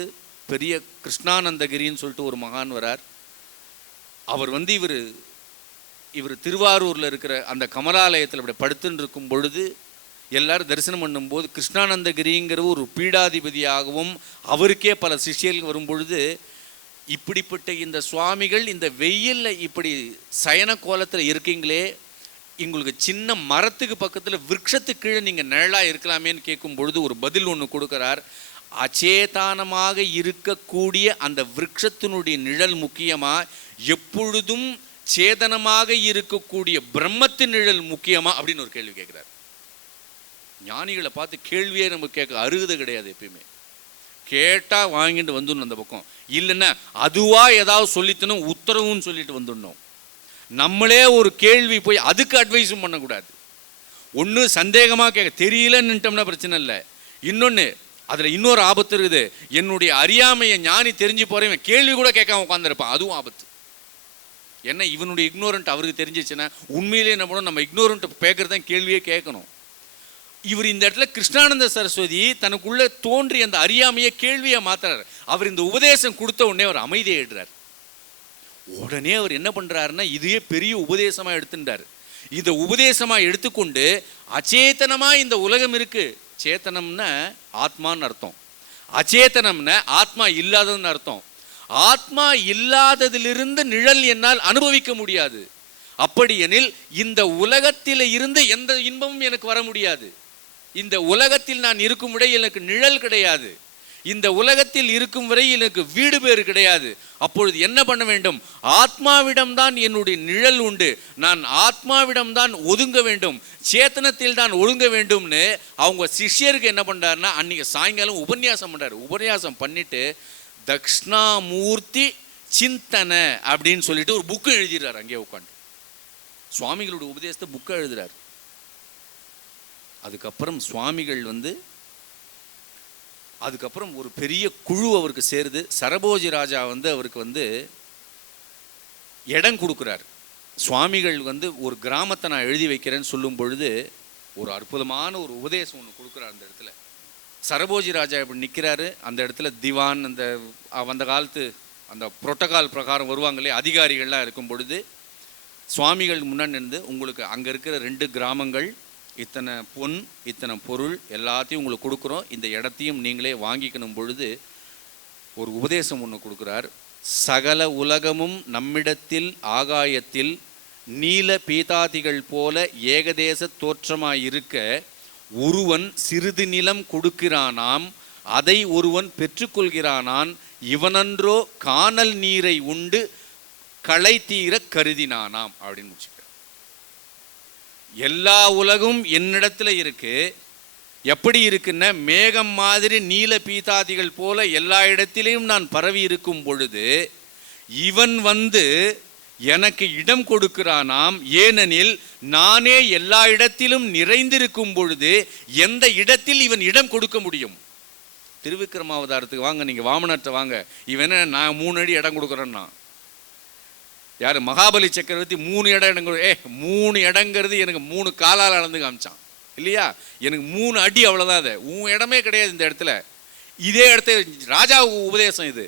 பெரிய கிருஷ்ணானந்தகிரின்னு சொல்லிட்டு ஒரு மகான் வரார். அவர் இவர் திருவாரூரில் இருக்கிற அந்த கமலாலயத்தில் இப்படி படுத்துன்னு இருக்கும் பொழுது எல்லாரும் தரிசனம் பண்ணும்போது கிருஷ்ணானந்தகிரிங்கிற ஒரு பீடாதிபதியாகவும் அவருக்கே பல சிஷ்யர்கள் வரும் பொழுது இப்படிப்பட்ட இந்த சுவாமிகள் இந்த வெயிலில் இப்படி சயன கோலத்தில் இருக்கீங்களே, உங்களுக்கு சின்ன மரத்துக்கு பக்கத்தில் விருட்சத்துக்கு கீழே நீங்கள் நிழலாக இருக்கலாமேன்னு கேட்கும் பொழுது ஒரு பதில் ஒன்று கொடுக்குறார். அச்சேதானமாக இருக்கக்கூடிய அந்த விருட்சத்தினுடைய நிழல் முக்கியமா, எப்பொழுதும் சேதனமாக இருக்கக்கூடிய பிரம்மத்தின் நிழல் முக்கியமா அப்படின்னு ஒரு கேள்வி கேட்குறார். ஞானிகளை பார்த்து கேள்வியே நம்ம கேட்க அருகதை கிடையாது. எப்பயுமே கேட்டால் வாங்கிட்டு வந்துடணும் அந்த பக்கம். இல்லைன்னா அதுவா ஏதாவது சொல்லித்தனும் உத்தரவுன்னு சொல்லிட்டு வந்துடணும். நம்மளே ஒரு கேள்வி போய் அதுக்கு அட்வைஸும் பண்ணக்கூடாது. ஒன்று சந்தேகமாக கேட்க தெரியலன்னுட்டோம்னா பிரச்சனை இல்லை. இன்னொன்று அதில் இன்னொரு ஆபத்து இருக்குது. என்னுடைய அறியாமையை ஞானி தெரிஞ்சு போகிறவன் கேள்வி கூட கேட்காம உட்காந்துருப்பான், அதுவும் ஆபத்து. ஏன்னா இவனுடைய இக்னோரண்ட் அவருக்கு தெரிஞ்சிச்சுன்னா உண்மையிலே என்ன பண்ணணும், நம்ம இக்னோரண்ட் கேட்குறதான் கேள்வியே கேட்கணும். இவர் இந்த இடத்துல கிருஷ்ணானந்த சரஸ்வதி தனக்குள்ள தோன்றி அந்த அறியாமையை கேள்வியை மாத்துறாரு. அவர் இந்த உபதேசம் கொடுத்த உடனே அவர் அமைதியை எடுறார். உடனே அவர் என்ன பண்றாருன்னா இதையே பெரிய உபதேசமா எடுத்துட்டார். இந்த உபதேசமா எடுத்துக்கொண்டு அச்சேதனமா இந்த உலகம் இருக்கு. சேத்தனம்னா ஆத்மான்னு அர்த்தம், அச்சேதனம்னா ஆத்மா இல்லாததுன்னு அர்த்தம். ஆத்மா இல்லாததிலிருந்து நிழல் என்னால் அனுபவிக்க முடியாது. அப்படி எனில் இந்த உலகத்தில் இருந்து எந்த இன்பமும் எனக்கு வர முடியாது. இந்த உலகத்தில் நான் இருக்கும் வரை எனக்கு நிழல் கிடையாது. இந்த உலகத்தில் இருக்கும் வரை எனக்கு வீடு பேறு கிடையாது. அப்பொழுது என்ன பண்ண வேண்டும்? ஆத்மாவிடம்தான் என்னுடைய நிழல் உண்டு. நான் ஆத்மாவிடம்தான் ஒதுங்க வேண்டும், சேத்தனத்தில் தான் ஒழுங்க வேண்டும்னு அவங்க சிஷ்யருக்கு என்ன பண்றாருன்னா அன்னைக்கு சாயங்காலம் உபன்யாசம் பண்றாரு. உபன்யாசம் பண்ணிட்டு தக்ஷணாமூர்த்தி சிந்தனை அப்படின்னு சொல்லிட்டு ஒரு புக்கு எழுதிடுறாரு அங்கே உட்காந்து. சுவாமிகளுடைய உபதேசத்தை புக்கை எழுதுறாரு. அதுக்கப்புறம் சுவாமிகள் அதுக்கப்புறம் ஒரு பெரிய குழு அவருக்கு சேருது. சரபோஜி ராஜா அவருக்கு இடம் கொடுக்குறார். சுவாமிகள் ஒரு கிராமத்தை நான் எழுதி வைக்கிறேன்னு சொல்லும் பொழுது ஒரு அற்புதமான ஒரு உபதேசம் ஒன்று கொடுக்குறார். அந்த இடத்துல சரபோஜி ராஜா இப்படி நிற்கிறாரு. அந்த இடத்துல திவான், அந்த காலத்து அந்த புரோட்டோகால் பிரகாரம் வருவாங்களே அதிகாரிகள்லாம் இருக்கும் பொழுது சுவாமிகள் முன்னாடி நின்று, உங்களுக்கு அங்கே இருக்கிற 2 கிராமங்கள், இத்தனை பொன், இத்தனை பொருள் எல்லாத்தையும் உங்களுக்கு கொடுக்குறோம், இந்த இடத்தையும் நீங்களே வாங்கிக்கணும் பொழுது ஒரு உபதேசம் ஒன்று கொடுக்குறார். சகல உலகமும் நம்மிடத்தில் ஆகாயத்தில் நீல பீதாதிகள் போல ஏகதேச தோற்றமாயிருக்க ஒருவன் சிறிது நிலம் கொடுக்கிறானாம், அதை ஒருவன் பெற்றுக்கொள்கிறானான், இவனன்றோ காணல் நீரை உண்டு களை தீர கருதினானாம் அப்படின்னு முடிச்சுக்க. எல்லா உலகும் என்னிடத்துல இருக்கு. எப்படி இருக்குன்னா, மேகம் மாதிரி நீல பீதாதிகள் போல எல்லா இடத்திலையும் நான் பரவி இருக்கும் பொழுது இவன் எனக்கு இடம் கொடுக்கிறானாம். ஏனெனில் நானே எல்லா இடத்திலும் நிறைந்திருக்கும் பொழுது எந்த இடத்தில் இவன் இடம் கொடுக்க முடியும்? திருவிக்கிரமாவதாரத்துக்கு வாங்க, நீங்க வாமனத்தை வாங்க, இவன் நான் 3 அடி இடம் கொடுக்குறேன்னா, யாரு மகாபலி சக்கரவர்த்தி 3 இடம் 3 இடங்கிறது எனக்கு 3 காலால் அளந்து காமிச்சான் இல்லையா? எனக்கு 3 அடி அவ்வளோதான். அது உன் இடமே கிடையாது இந்த இடத்துல. இதே இடத்த ராஜாவுக்கு உபதேசம் இது.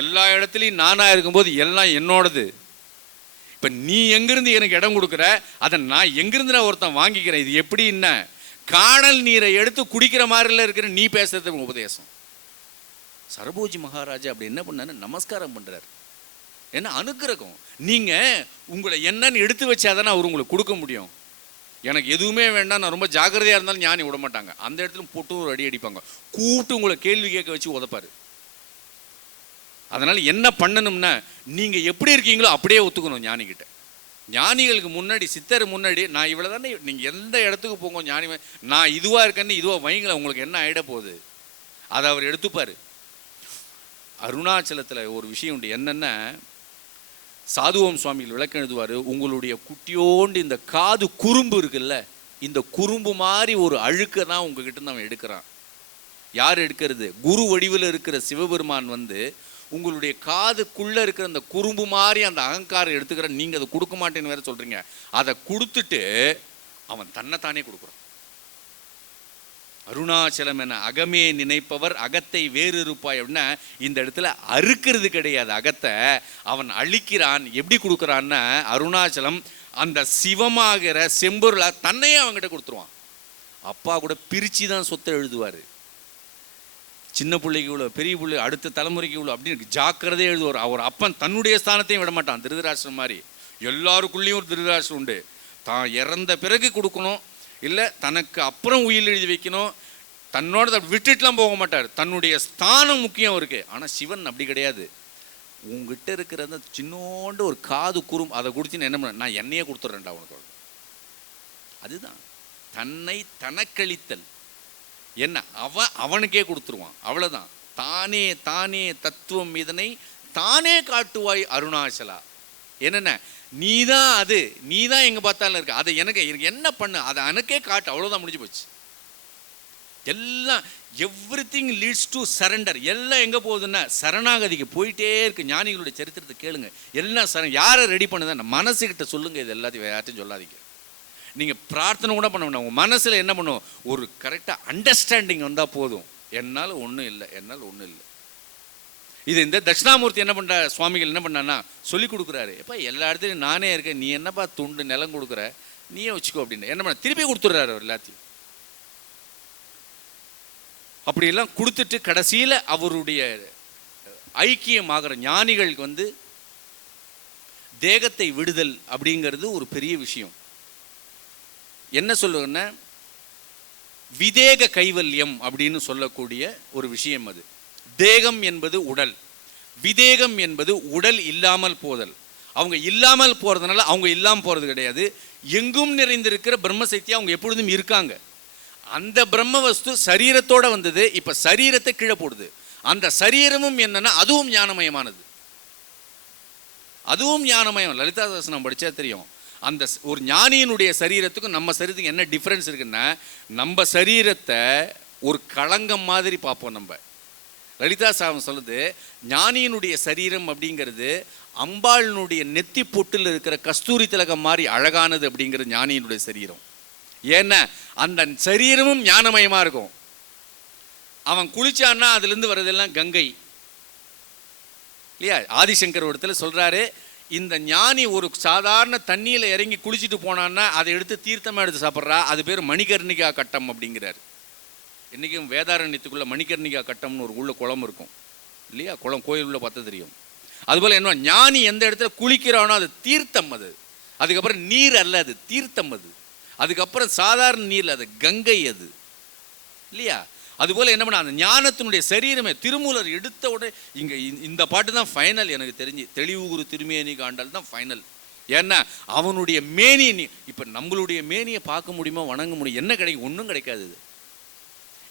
எல்லா இடத்துலையும் நானா இருக்கும்போது எல்லாம் என்னோடது. இப்போ நீ எங்கிருந்து எனக்கு இடம் கொடுக்குற, அதை நான் எங்கிருந்து நான் ஒருத்தன் வாங்கிக்கிறேன். இது எப்படி என்ன காணல் நீரை எடுத்து குடிக்கிற மாதிரில இருக்கிற நீ பேசுறது உபதேசம். சரபோஜி மகாராஜா அப்படி என்ன பண்ணாரு, நமஸ்காரம் பண்றாரு. என்ன அனுக்கிரகம். நீங்க உங்களை என்னன்னு எடுத்து வச்சாதானே அவர் உங்களுக்கு கொடுக்க முடியும். எனக்கு எதுவுமே வேண்டாம், நான் ரொம்ப ஜாக்கிரதையா இருந்தாலும் ஞானி விட மாட்டாங்க. அந்த இடத்துல போட்டு ஒரு அடி அடிப்பாங்க, கூப்பிட்டு உங்களை கேள்வி கேட்க வச்சு உதப்பாரு. அதனால என்ன பண்ணணும்னா, நீங்க எப்படி இருக்கீங்களோ அப்படியே ஒத்துக்கணும் ஞானிகிட்ட. ஞானிகளுக்கு முன்னாடி, சித்தர் முன்னாடி, நான் இவ்வளவுதானே, நீங்க எந்த இடத்துக்கு போங்க ஞானி, நான் இதுவா இருக்கேன்னு இதுவா வைங்கள, உங்களுக்கு என்ன ஆயிட போகுது, அதை அவர் எடுத்துப்பாரு. அருணாச்சலத்துல ஒரு விஷயம் உண்டு. என்னன்னா, சாதுவோம் சுவாமிகள் விளக்கம் எழுதுவார். உங்களுடைய குட்டியோண்டு இந்த காது குறும்பு இருக்குல்ல, இந்த குறும்பு மாதிரி ஒரு அழுக்க தான் உங்ககிட்ட இருந்து அவன் எடுக்கிறான். யார் எடுக்கிறது? குரு வடிவில் இருக்கிற சிவபெருமான் உங்களுடைய காதுக்குள்ள இருக்கிற அந்த குறும்பு மாதிரி அந்த அகங்காரம் எடுத்துக்கிற. நீங்க அதை கொடுக்க மாட்டேன்னு வேற சொல்றீங்க. அதை கொடுத்துட்டு அவன் தன்னைத்தானே கொடுக்குறான். அருணாச்சலம் என அகமே நினைப்பவர் அகத்தை வேறு இருப்பாய் அப்படின்னா, இந்த இடத்துல அறுக்கிறது கிடையாது, அகத்தை அவன் அழிக்கிறான். எப்படி கொடுக்குறான்னா, அருணாச்சலம் அந்த சிவமாகிற செம்பொருளை தன்னையே அவங்ககிட்ட கொடுத்துருவான். அப்பா கூட பிரிச்சு தான் சொத்தை எழுதுவார். சின்ன பிள்ளைக்கு இவ்வளோ, பெரிய பிள்ளை, அடுத்த தலைமுறைக்கு இவ்வளோ அப்படின்னு ஜாக்கிரதையே எழுதுவார். அவர் அப்பன் தன்னுடைய ஸ்தானத்தையும் விட மாட்டான். திருதராஷ்டிரம் மாதிரி எல்லாருக்குள்ளேயும் ஒரு திருதராஷ்டிரம் உண்டு. தான் இறந்த பிறகு கொடுக்கணும், இல்லை தனக்கு அப்புறம் உயிர் எழுதி வைக்கணும். தன்னோட விட்டுட்டுலாம் போக மாட்டார். தன்னுடைய ஸ்தானம் முக்கியம் அவருக்கு. ஆனால் சிவன் அப்படி கிடையாது. உங்ககிட்ட இருக்கிற அந்த சின்னோண்டு ஒரு காது குறும் அதை கொடுத்து என்ன பண்ண, நான் என்னையே கொடுத்துட்றேன்டா உனக்கு. அதுதான் தன்னை தனக்களித்தல். என்ன, அவனுக்கே கொடுத்துருவான், அவ்வளோதான். தானே தானே தத்துவம் இதனை தானே காட்டுவாய் அருணாச்சலா. என்னென்ன, நீதான் அது, நீதான் எங்க பார்த்தாலும் இருக்கு, அதை எனக்கு என்ன பண்ணு, அதை எனக்கே காட்டு, அவ்வளோதான், முடிஞ்சு போச்சு. எல்லாம் எவ்ரிதிங் லீட்ஸ் டு சரண்டர். எல்லாம் எங்கே போகுதுன்னா சரணாகதிக்கு போயிட்டே இருக்கு. ஞானிகளுடைய சரித்திரத்தை கேளுங்க. எல்லாம் யாரை ரெடி பண்ணுதான், மனசுக்கிட்ட சொல்லுங்க. இது எல்லாத்தையும் யார்ட்டையும் சொல்லாதீங்க. நீங்கள் பிரார்த்தனை கூட பண்ண வேண்டாம். உங்கள் மனசில் என்ன பண்ணும், ஒரு கரெக்டாக அண்டர்ஸ்டாண்டிங் வந்தால் போதும். என்னால் ஒன்றும் இல்லை, என்னால் ஒன்றும் இல்லை. இது இந்த தட்சிணாமூர்த்தி என்ன பண்ணுற, சுவாமிகள் என்ன பண்ணான்னா சொல்லி கொடுக்குறாரு. எப்போ எல்லா இடத்துலையும் நானே இருக்கேன், நீ என்னப்பா துண்டு நிலம் கொடுக்குற, நீயே வச்சுக்கோ அப்படின்னு என்ன பண்ண திருப்பி கொடுத்துட்றாரு அவர் எல்லாத்தையும். அப்படியெல்லாம் கொடுத்துட்டு கடைசியில் அவருடைய ஐக்கியமாகிற ஞானிகளுக்கு தேகத்தை விடுதல் அப்படிங்கிறது ஒரு பெரிய விஷயம். என்ன சொல்லுங்கன்னா, விதேக கைவல்யம் அப்படின்னு சொல்லக்கூடிய ஒரு விஷயம். அது தேகம் என்பது உடல், விதேகம் என்பது உடல் இல்லாமல் போதல். அவங்க இல்லாமல் போறதுனால அவங்க இல்லாமல் போறது கிடையாது. எங்கும் நிறைந்திருக்கிற பிரம்மசக்தியா அவங்க எப்பொழுதும் இருக்காங்க. அந்த பிரம்ம வஸ்து சரீரத்தோட வந்தது, இப்ப சரீரத்தை கீழே போடுது. அந்த சரீரமும் என்னன்னா அதுவும் ஞானமயமானது. அதுவும் ஞானமயம். லலிதா சகஸ்ரநாமம் படித்தா தெரியும். அந்த ஒரு ஞானியினுடைய சரீரத்துக்கும் நம்ம சரீரத்துக்கும் என்ன டிஃப்ரென்ஸ் இருக்குன்னா, நம்ம சரீரத்தை ஒரு களங்கம் மாதிரி பார்ப்போம் நம்ம. லலிதா சாமம் சொல்லுது, ஞானியினுடைய சரீரம் அப்படிங்கிறது அம்பாளினுடைய நெத்தி பொட்டில் இருக்கிற கஸ்தூரி திலகம் மாதிரி அழகானது அப்படிங்கிறது ஞானியினுடைய சரீரம். ஏன்னா அந்த சரீரமும் ஞானமயமாக இருக்கும். அவன் குளிச்சான்னா அதுலேருந்து வர்றதெல்லாம் கங்கை இல்லையா? ஆதிசங்கர் இடத்துல சொல்கிறாரு, இந்த ஞானி ஒரு சாதாரண தண்ணியில் இறங்கி குளிச்சுட்டு போனான்னா அதை எடுத்து தீர்த்தமாக எடுத்து சாப்பிட்றா, அது பேர் மணிகர்ணிகா கட்டம் அப்படிங்கிறார். இன்றைக்கும் வேதாரண்யத்துக்குள்ளே மணிகர்ணிகா கட்டம்னு ஒரு உள்ள குளம் இருக்கும் இல்லையா? குளம் கோயில் உள்ள பார்த்தா தெரியும். அதுபோல் என்ன, ஞானி எந்த இடத்துல குளிக்கிறானோ அது தீர்த்தம். அதுக்கப்புறம் நீர் அல்ல, அது தீர்த்தம். அதுக்கப்புறம் சாதாரண நீர், அது கங்கை அது இல்லையா? அதுபோல் என்ன பண்ண, அந்த ஞானத்தினுடைய சரீரமே திருமூலர் எடுத்த உடனே இங்கே இந்த பாட்டு தான் ஃபைனல் எனக்கு தெரிஞ்சு. தெளிவு குரு திருமேனி காண்டால் தான் ஃபைனல். ஏன்னா அவனுடைய மேனி, இப்போ நம்மளுடைய மேனியை பார்க்க முடியுமா, வணங்க முடியும், என்ன கிடைக்கும்? ஒன்றும் கிடைக்காது.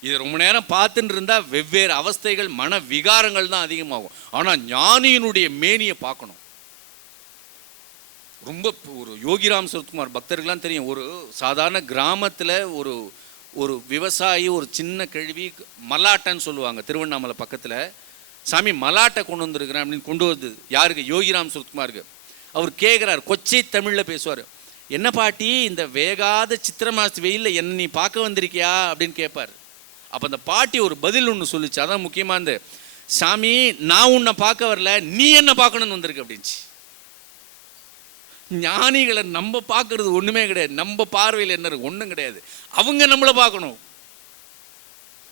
இது ரொம்ப நேரம் பார்த்துட்டு இருந்தால் வெவ்வேறு அவஸ்தைகள் மன விகாரங்கள் தான் அதிகமாகும். ஆனால் ஞானியினுடைய மேனியை பார்க்கணும். ரொம்ப ஒரு யோகிராம் சுரத்குமார் பக்தர்கள்லாம் தெரியும். ஒரு சாதாரண கிராமத்தில் ஒரு விவசாயி, ஒரு சின்ன கேள்வி, மலாட்டைன்னு சொல்லுவாங்க திருவண்ணாமலை பக்கத்தில். சாமி மலாட்டை கொண்டு வந்திருக்கிறேன் அப்படின்னு கொண்டு வந்து யாருக்கு? யோகிராம் சுரத்குமாருக்கு. அவர் கேட்குறாரு, கொச்சை தமிழில் பேசுவார். என்ன பாட்டி, இந்த வேகாத சித்திரை மாசத்து வெயிலில் என்ன நீ பார்க்க வந்திருக்கியா அப்படின்னு கேட்பார். அப்போ அந்த பாட்டி ஒரு பதில் ஒன்று சொல்லிச்சு, அதான் முக்கியமானது. சாமி, நான் உன்னை பார்க்க வரல, நீ என்ன பார்க்கணுன்னு வந்திருக்கு அப்படின்ச்சு. ஞானிகளை நம்ம பார்க்கறது ஒன்றுமே கிடையாது. நம்ம பார்வையில் என்ன ஒன்றும் கிடையாது, அவங்க நம்மளை பார்க்கணும்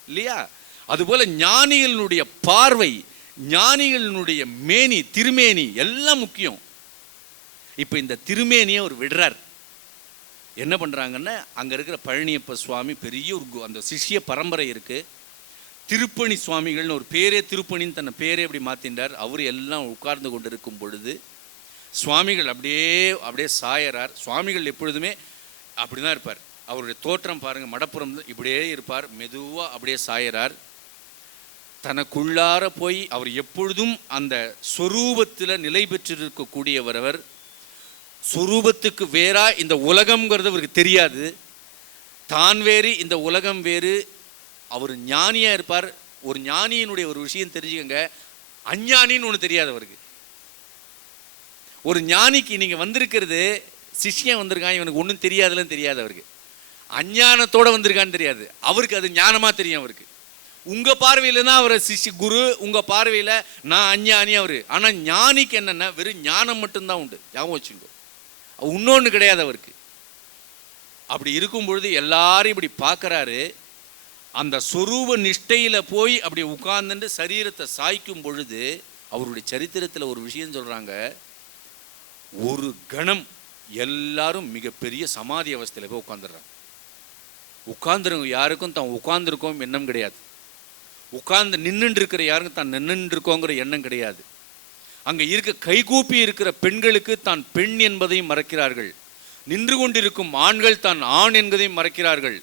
இல்லையா? அதுபோல் ஞானிகளினுடைய பார்வை, ஞானிகளினுடைய மேனி, திருமேனி எல்லாம் முக்கியம். இப்போ இந்த திருமேனியை ஒரு விடுறார். என்ன பண்ணுறாங்கன்னா, அங்கே இருக்கிற பழனியப்ப சுவாமி பெரிய ஒரு அந்த சிஷ்ய பரம்பரை இருக்குது. திருப்பணி சுவாமிகள்னு ஒரு பேரே, திருப்பணின்னு தன்னை பேரே அப்படி மாற்றின்றார். அவர் எல்லாம் உட்கார்ந்து கொண்டு இருக்கும் பொழுது சுவாமிகள் அப்படியே சாயறார். சுவாமிகள் எப்பொழுதுமே அப்படி தான் இருப்பார். அவருடைய தோற்றம் பாருங்கள், மடப்புறம் இப்படியே இருப்பார். மெதுவாக அப்படியே சாயறார். தனக்குள்ளார போய் அவர் எப்பொழுதும் அந்த சொரூபத்தில் நிலை பெற்றிருக்கக்கூடியவர். அவர் சொரூபத்துக்கு வேறா இந்த உலகம்ங்கிறது அவருக்கு தெரியாது. தான் வேறு, இந்த உலகம் வேறு. அவர் ஞானியாக இருப்பார். ஒரு ஞானியினுடைய ஒரு விஷயம் தெரிஞ்சுக்கங்க, அஞ்ஞானின்னு ஒன்று தெரியாது அவருக்கு. ஒரு ஞானிக்கு நீங்கள் வந்திருக்கிறது, சிஷ்யன் வந்திருக்கான், இவனுக்கு ஒன்றும் தெரியாதுலாம் தெரியாது அவருக்கு. அஞ்ஞானத்தோடு வந்திருக்கான்னு தெரியாது அவருக்கு, அது ஞானமாக தெரியும் அவருக்கு. உங்கள் பார்வையில் தான் அவர் குரு, உங்கள் பார்வையில் நான் அஞ்ஞானி அவர். ஆனால் ஞானிக்கு என்னென்னா வெறும் ஞானம் மட்டும்தான் உண்டு, ஞாபகம் வச்சுக்கோ, இன்னொன்று கிடையாது அவருக்கு. அப்படி இருக்கும் பொழுது எல்லாரும் இப்படி பார்க்குறாரு. அந்த சொரூப நிஷ்டையில் போய் அப்படி உட்கார்ந்துட்டு சரீரத்தை சாய்க்கும் பொழுது அவருடைய சரித்திரத்தில் ஒரு விஷயம் சொல்கிறாங்க. ஒரு கணம் எல்லாரும் மிகப்பெரிய சமாதி அவஸ்தையில் போய் உட்காந்துடுறாங்க. உட்கார்ந்துருங்க யாருக்கும் தான் உட்கார்ந்துருக்கோம் எண்ணம் கிடையாது. உட்கார்ந்து நின்றுட்டு இருக்கிற யாருக்கும் தான் நின்றுட்டு இருக்கோங்கிற எண்ணம் கிடையாது. அங்கே இருக்க கைகூப்பி இருக்கிற பெண்களுக்கு தான் பெண் என்பதையும் மறக்கிறார்கள். நின்று கொண்டிருக்கும் ஆண்கள் தான் ஆண் என்பதையும் மறக்கிறார்கள்.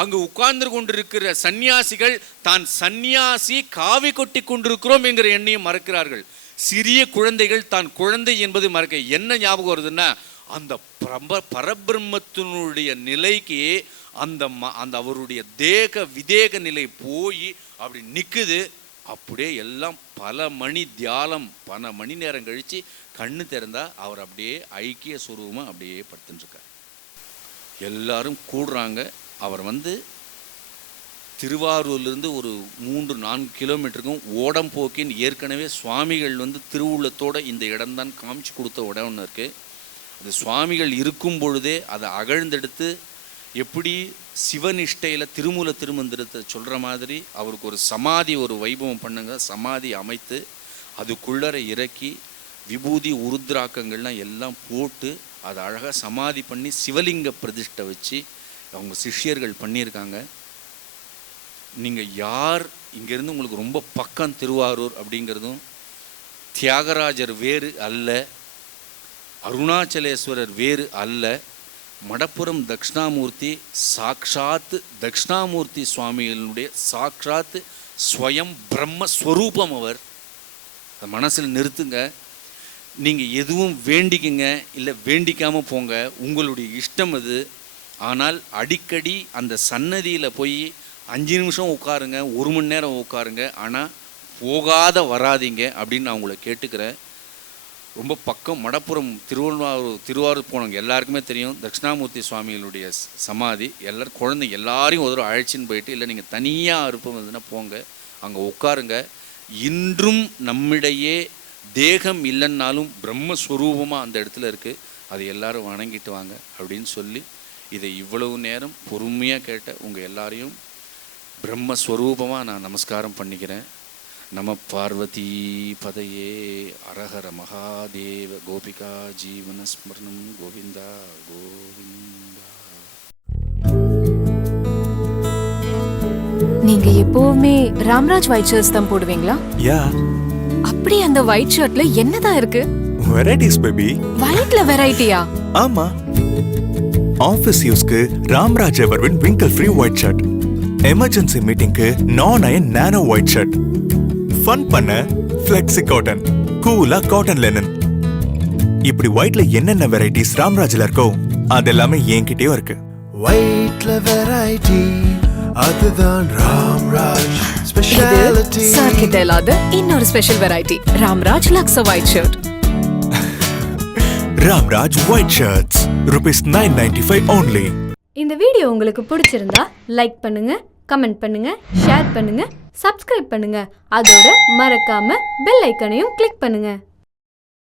அங்கு உட்கார்ந்து கொண்டிருக்கிற சன்னியாசிகள் தான் சன்னியாசி, காவி கொட்டி கொண்டிருக்கிறோம் என்கிற எண்ணையும் மறக்கிறார்கள். சிறிய குழந்தைகள் தான் குழந்தை என்பது மறக்க. என்ன ஞாபகம் வருதுன்னா, அந்த பரபிரம்மத்தினுடைய நிலைக்கு அந்த அவருடைய தேக விதேக நிலை போய் அப்படி நிற்குது. அப்படியே எல்லாம் பல மணி தியாலம், பல மணி நேரம் கழித்து கண்ணு திறந்தா அவர் அப்படியே ஐக்கிய சுரூபமாக அப்படியே படுத்துட்டுருக்கார். எல்லாரும் கூடுறாங்க. அவர் திருவாரூர்லேருந்து ஒரு 3-4 கிலோமீட்டருக்கும் ஓடம்போக்கின் ஏற்கனவே சுவாமிகள் திருவுள்ளத்தோடு இந்த இடம்தான் காமிச்சு கொடுத்த இடம் ஒன்று இருக்குது. அது சுவாமிகள் இருக்கும் பொழுதே அதை அகழ்ந்தெடுத்து எப்படி சிவனிஷ்டையில் திருமூல திருமந்திரத்தை சொல்கிற மாதிரி அவருக்கு ஒரு சமாதி, ஒரு வைபவம் பண்ணுங்க, சமாதி அமைத்து அதுக்குள்ளர இறக்கி விபூதி உருத்ராக்கங்கள்லாம் எல்லாம் போட்டு அதை அழகாக சமாதி பண்ணி சிவலிங்க பிரதிஷ்டை வச்சு அவங்க சிஷ்யர்கள் பண்ணியிருக்காங்க. நீங்கள் யார் இங்கேருந்து உங்களுக்கு ரொம்ப பக்கம் திருவாரூர் அப்படிங்கிறதும், தியாகராஜர் வேறு அல்ல, அருணாச்சலேஸ்வரர் வேறு அல்ல, மடப்புரம் தட்சிணாமூர்த்தி சாக்ஷாத் தட்சிணாமூர்த்தி சுவாமிகளுடைய சாக்ஷாத் ஸ்வயம் பிரம்மஸ்வரூபம் அவர். மனசில் நிறுத்துங்க. நீங்கள் எதுவும் வேண்டிக்குங்க, இல்லை வேண்டிக்காமல் போங்க, உங்களுடைய இஷ்டம் அது. ஆனால் அடிக்கடி அந்த சன்னதியில் போய் 5 நிமிஷம் உட்காருங்க, 1 மணி நேரம் உட்காருங்க, ஆனால் போகாத வராதிங்க அப்படின்னு நான் உங்களை கேட்டுக்கிறேன். ரொம்ப பக்கம் மடப்புறம் திருவாரூர் போனவங்க எல்லாருக்குமே தெரியும், தட்சிணாமூர்த்தி சுவாமிகளுடைய சமாதி. எல்லாரும் குழந்தைங்க எல்லாரையும் ஒரு தடவை அழைச்சின்னு போயிட்டு, இல்லை நீங்கள் தனியாக இருப்போம் வந்துன்னா போங்க, அங்கே உட்காருங்க. இன்றும் நம்மிடையே தேகம் இல்லைன்னாலும் பிரம்மஸ்வரூபமாக அந்த இடத்துல இருக்குது, அதை எல்லாரும் வணங்கிட்டு வாங்க அப்படின்னு சொல்லி இதை இவ்வளவு நேரம் பொறுமையாக கேட்ட உங்கள் எல்லாரையும் பிரம்மஸ்வரூபமாக நான் நமஸ்காரம் பண்ணிக்கிறேன். நம பார்வதி பதையே அரஹர மகாதேவ கோபிகா ஜீவன ஸ்மரணம் கோவிந்தா கோவிந்தா. நீங்க எப்பவுமே ராம்ராஜ் ஒயிட் ஷர்ட்ஸ் தான் போடுவீங்களா? யா. அப்படி அந்த ஒயிட் ஷர்ட்ல என்னதான் இருக்கு? Varieties baby. ஒயிட்ல வெரைட்டியா? ஆமா. ஆபீஸ் யூஸ்க்கு Ramraj Everwin wrinkle free white shirt, emergency மீட்டிங்க்கு நான் iron nano white shirt, fun பண்ண ஃப்ளெக்ஸி காட்டன், கூலா காட்டன் லெனன். இப்படி ஒயிட்ல என்னென்ன வெரைட்டிஸ் ராம்ராஜ்ல இருக்கோ அதெல்லாமே என்கிட்டயும் இருக்கு. ஒயிட்ல வெரைட்டி அதுதான் ராம்ராஜ் ஸ்பெஷாலிட்டி. சார் கிட்ட இல்லாத இன்னொரு special variety Ramraj luxo white shirt. Ramraj white shirts ₹995 only. இந்த வீடியோ உங்களுக்கு பிடிச்சிருந்தா லைக் பண்ணுங்க, கமெண்ட் பண்ணுங்க, ஷேர் பண்ணுங்க, சப்ஸ்கிரைப் பண்ணுங்க. அதோட மறக்காம பெல் ஐக்கனையும் கிளிக் பண்ணுங்க.